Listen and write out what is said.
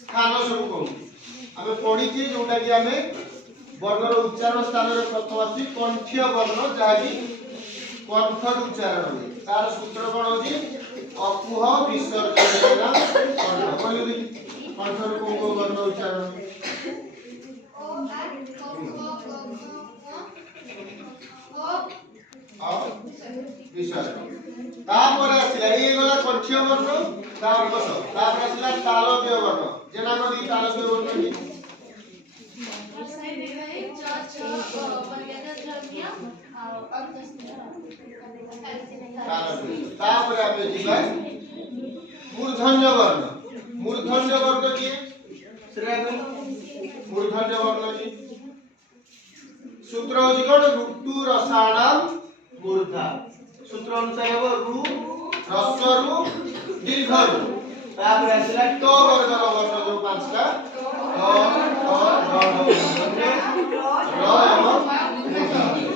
स्थान सब कहू आमे पढ़ी छी जोटा कि आमे वर्णर उच्चारण स्थान रे प्रथम आसी कंठीय वर्ण जहाकि कंठ उच्चारण हुए तार सूत्र कोन होची अकुह विसर्जन कर्ण बोलियो देखि कंठ रे को वर्ण उच्चारण विसर्जन तापर आसिला ए गला कंठीय वर्ण तापर बस तापर आसिला तालव्य वर्ण जेना करी तालव्य वर्ण की तापर आमे जिबा मूर्धन्य वर्ण की श्रेणी मूर्धन्य वर्ण की सूत्र होची कोन ऋतु रसाणाम मूर्धा सूत्र अनुसार हो रु ह्रस्व रु दीर्घ रु तापर आसिला ट